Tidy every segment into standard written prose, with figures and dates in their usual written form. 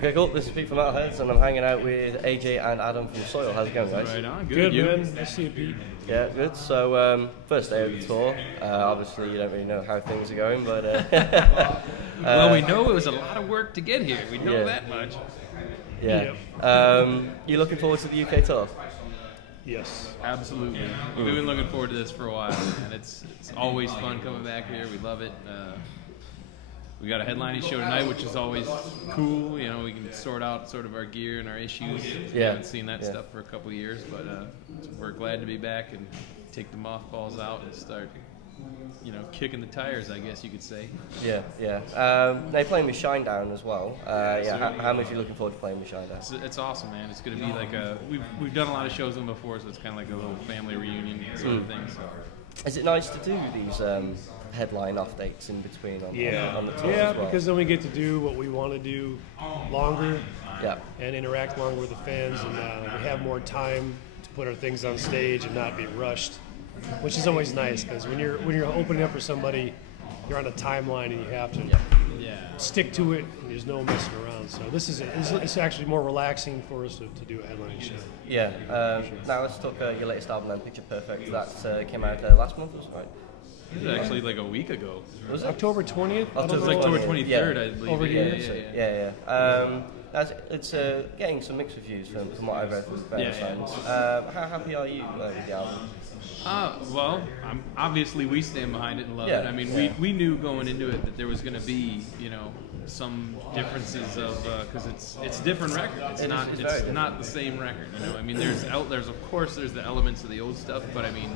Okay, cool. This is Pete from Metalheadz, and I'm hanging out with AJ and Adam from Soil. How's it going, guys? Right on. Good, You? man. Nice to see you, Pete. Yeah, good. So, first day of the tour. Obviously, you don't really know how things are going, but... Well, we know it was a lot of work to get here. We know that much. Yeah. You looking forward to the UK tour? Yes. Absolutely. We've been looking forward to this for a while, and it's always fun coming back here. We love it. We got a headlining show tonight, which is always cool. You know, we can sort out sort of our gear and our issues. We haven't seen that stuff for a couple of years, but we're glad to be back and take the mothballs out and start, you know, kicking the tires, I guess you could say. Yeah. They're playing with Shinedown as well. How much are you looking forward to playing with Shinedown? It's awesome, man. It's going to be like we've done a lot of shows with them before, so it's kind of like a little family reunion sort of thing. So. Is it nice to do these headline off dates in between on the tour as well? Because then we get to do what we want to do longer and interact longer with the fans, and we have more time to put our things on stage and not be rushed, which is always nice, because when you're opening up for somebody, you're on a timeline and you have to stick to it, and there's no messing around. So it's actually more relaxing for us to do a headlining show. Yeah. Now let's talk your latest album then, Picture Perfect. That came out last month, was it right? It was actually like a week ago. Was it? October 20th? It was October 23rd, I believe. Over here. Yeah. It's getting some mixed reviews from what I've read from various fans. How happy are you with the album? Well, obviously we stand behind it and love it. I mean, we knew going into it that there was going to be, you know, some differences of because it's a different record. It's not the same record. You know, I mean, there's of course there's the elements of the old stuff, but I mean,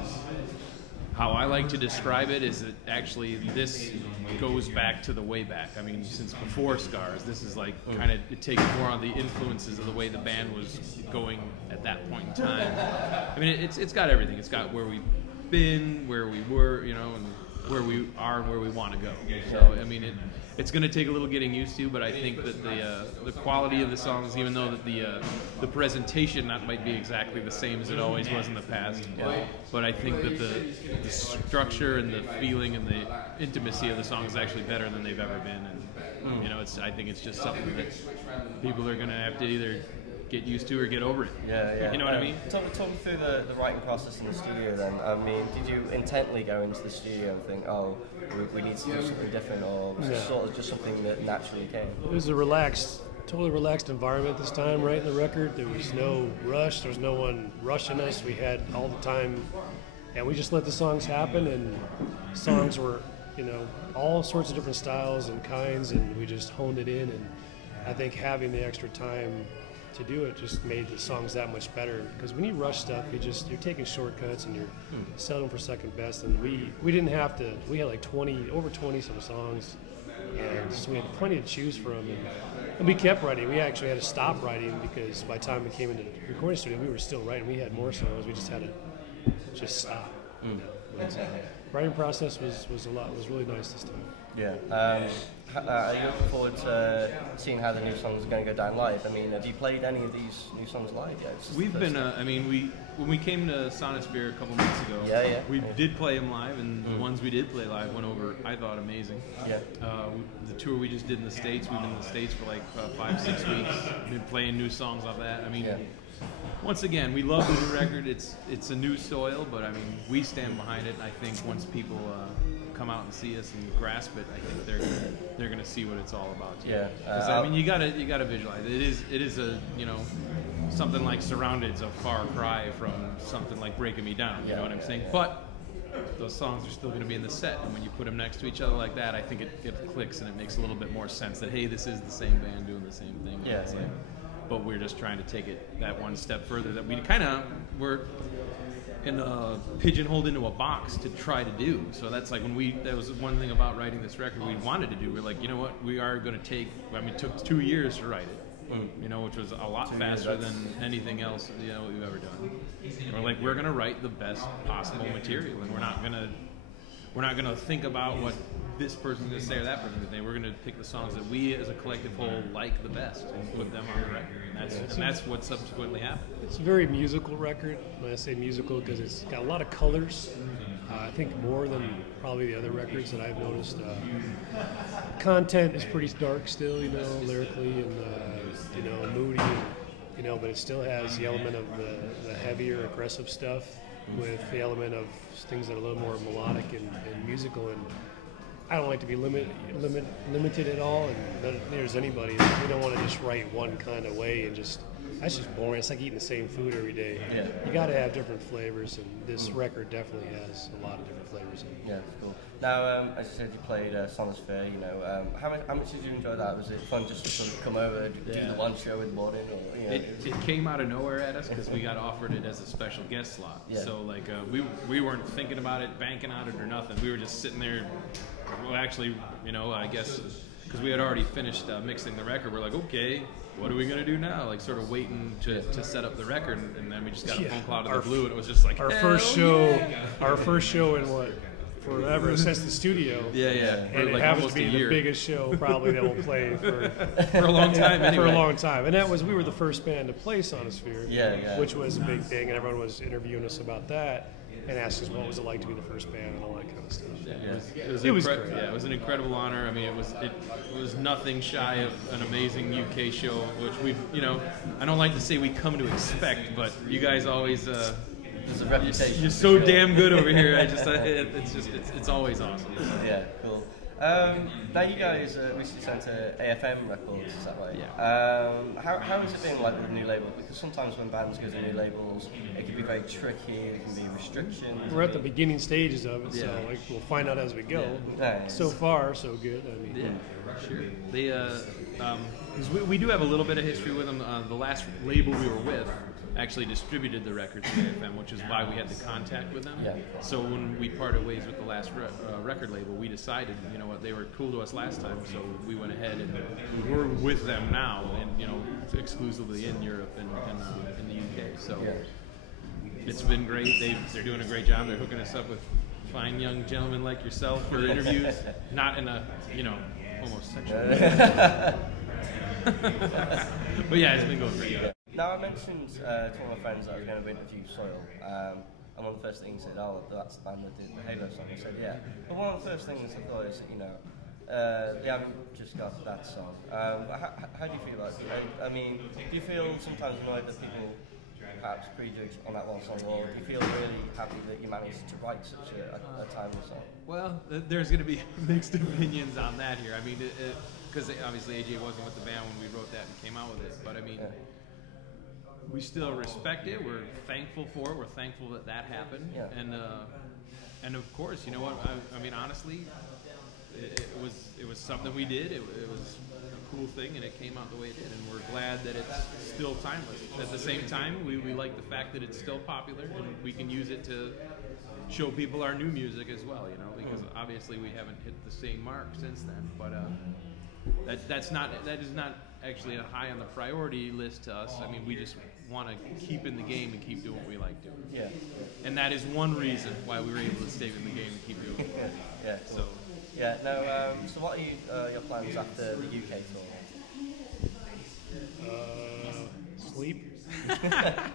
how I like to describe it is that actually this goes back to the way back. I mean, since before Scars, this is like kind of, it takes more on the influences of the way the band was going at that point in time. I mean, it's got everything. It's got where we've been, where we were, you know, and where we are and where we want to go. So, I mean, it's going to take a little getting used to, but I think that the quality of the songs, even though that the presentation might be exactly the same as it always was in the past, but I think that the structure and the feeling and the intimacy of the song is actually better than they've ever been. And you know, I think it's just something that people are going to have to either get used to or get over it. Yeah. You know what I mean? Talk me through the writing process in the studio then. I mean, did you intently go into the studio and think, oh, we need to do something different, or was it sort of just something that naturally came? It was a totally relaxed environment this time, writing the record. There was no rush. There was no one rushing us. We had all the time, and we just let the songs happen, and songs were, you know, all sorts of different styles and kinds, and we just honed it in. And I think having the extra time to do it just made the songs that much better, because when you rush stuff, you're taking shortcuts and you're settling for second best. And we didn't have to. We had like over 20 some songs, and so we had plenty to choose from. And we kept writing. We actually had to stop writing because by the time we came into the recording studio, we were still writing. We had more songs. We just had to stop. But, writing process was really nice this time. Yeah. Are you looking forward to seeing how the new songs are going to go down live? I mean, have you played any of these new songs live yet? We've been, I mean, when we came to Sonisphere a couple months ago, we did play them live, and the ones we did play live went over, I thought, amazing. Yeah. The tour we just did in the States, we've been in the States for like 5-6 weeks, been playing new songs off that. I mean, once again, we love the new record. It's a new soil, but I mean, we stand behind it. I think once people come out and see us and grasp it, I think they're gonna see what it's all about. Yeah. I mean, you gotta visualize it. It is a, you know, something like Surrounded's a far cry from something like Breaking Me Down. You know what I'm saying? But those songs are still going to be in the set, and when you put them next to each other like that, I think it clicks and it makes a little bit more sense that, hey, this is the same band doing the same thing. But we're just trying to take it that one step further that we kind of were pigeonholed into a box to try to do. So that's like that was one thing about writing this record we wanted to do. We're like, you know what, we are going to take, I mean, it took 2 years to write it, you know, which was a lot faster than anything else, you know, we've ever done. And we're like, we're going to write the best possible material, and we're not going to think about what this person's going to say or that person's going to say. We're going to pick the songs that we as a collective whole like the best and put them on the record. And that's what subsequently happened. It's a very musical record. When I say musical, because it's got a lot of colors. I think more than probably the other records that I've noticed. Content is pretty dark still, you know, lyrically, and you know, moody, and, you know, but it still has the element of the heavier, aggressive stuff with the element of things that are a little more melodic and musical. And I don't like to be limited at all, and there's anybody. We don't want to just write one kind of way and just. That's just boring. It's like eating the same food every day. Yeah. You got to have different flavors, and this record definitely has a lot of different flavors in it. Yeah, cool. Now, as you said, you played Sonosphere. You know, how much did you enjoy that? Was it fun just to sort of come over, do the one show in the morning? Or, you know, it came out of nowhere at us because we got offered it as a special guest slot. Yeah. So like we weren't thinking about it, banking on it or nothing. We were just sitting there. Well, actually, you know, I guess because we had already finished mixing the record, we're like, okay, what are we gonna do now? Like, sort of waiting to set up the record, and then we just got a phone call out of the blue, and it was just like our first show in what, forever, since the studio. Yeah. And like it happens to be the biggest show probably that we'll play for a long time. Anyway. For a long time, and we were the first band to play Sonosphere. Yeah. Which was a big thing, and everyone was interviewing us about that and asked us what was it like to be the first band and all that kind of stuff. It was great. Yeah, it was an incredible honor. I mean, it was nothing shy of an amazing UK show, which we've, you know, I don't like to say we come to expect, but you guys always. There's a reputation. You're so damn good over here. It's always awesome. Yeah, cool. Now you guys recently signed to AFM Records, is that right? Yeah. How has it been like with a new label? Because sometimes when bands go to new labels, it can be very tricky. There can be restrictions. We're at the beginning stages of it, so like, we'll find out as we go. Yeah. So far, so good. I mean, yeah, sure. They, because we do have a little bit of history with them. The last label we were with actually distributed the records to AFM, which is why we had the contact with them. Yeah. So when we parted ways with the last record label, we decided, you know what, they were cool to us last time, so we went ahead and we're with them now, and you know, exclusively in Europe and in the UK. So it's been great. They're doing a great job. They're hooking us up with fine young gentlemen like yourself for interviews, not in a, you know, homosexual way. But yeah, it's been going great. Now, I mentioned to one of my friends that I was going to interview Soil, and one of the first things he said, oh, that's the band that did the Halo song. I said, yeah. But one of the first things I thought is that, you know, they haven't just got that song. How do you feel about it? I mean, do you feel sometimes annoyed that people perhaps prejudge on that one song, or do you feel really happy that you managed to write such a timely song? Well, there's going to be mixed opinions on that here. I mean, because obviously AJ wasn't with the band when we wrote that and came out with it, but I mean, we still respect it. We're thankful for it. We're thankful that that happened. Yeah. And of course, you know what? I mean, honestly, it was something we did. It was a cool thing, and it came out the way it did. And we're glad that it's still timeless. At the same time, we like the fact that it's still popular, and we can use it to show people our new music as well. You know, because obviously we haven't hit the same mark since then. But that is not actually high on the priority list to us. I mean, we just want to keep in the game and keep doing what we like doing. Yeah. And that is one reason why we were able to stay in the game and keep doing it. Yeah. Cool. So. Yeah. No. So, what are your plans after the UK tour? Sleep.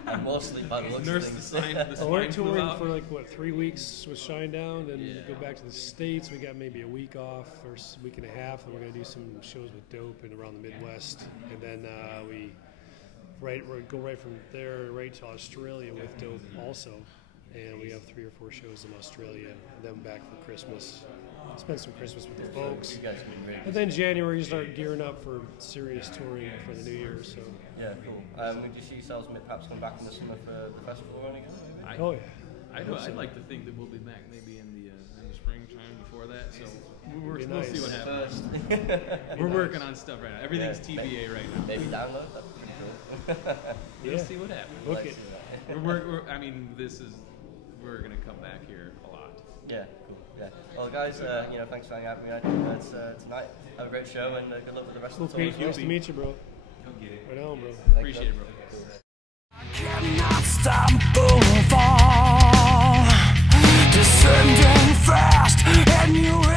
And more sleep by the looks of things. We're touring for like 3 weeks with Shinedown, then go back to the States. We got maybe a week off or a week and a half, and we're gonna do some shows with Dope and around the Midwest, and then we go right from there right to Australia with Dope also, and we have 3 or 4 shows in Australia, and then back for Christmas. Spend some Christmas with the folks. You guys have been really and then January, start gearing up for serious touring for the New Year. So. Yeah, cool. Would you see yourselves perhaps come back in the summer for the festival run again? Oh yeah. I'd like to think that we'll be back maybe in the springtime before that. So we'll see what happens. We're working on stuff right now. Everything's TBA right now. Maybe download. That'd be pretty cool. We'll see what happens. Book it. I mean, we're gonna come back here a lot. Yeah, cool. Yeah. Well, guys, thanks for hanging out with me tonight. Have a great show, and good luck with the rest of the tour. Nice to meet you, bro. Right on, bro. Appreciate it, bro. I cannot stumble, fall, descending fast, and you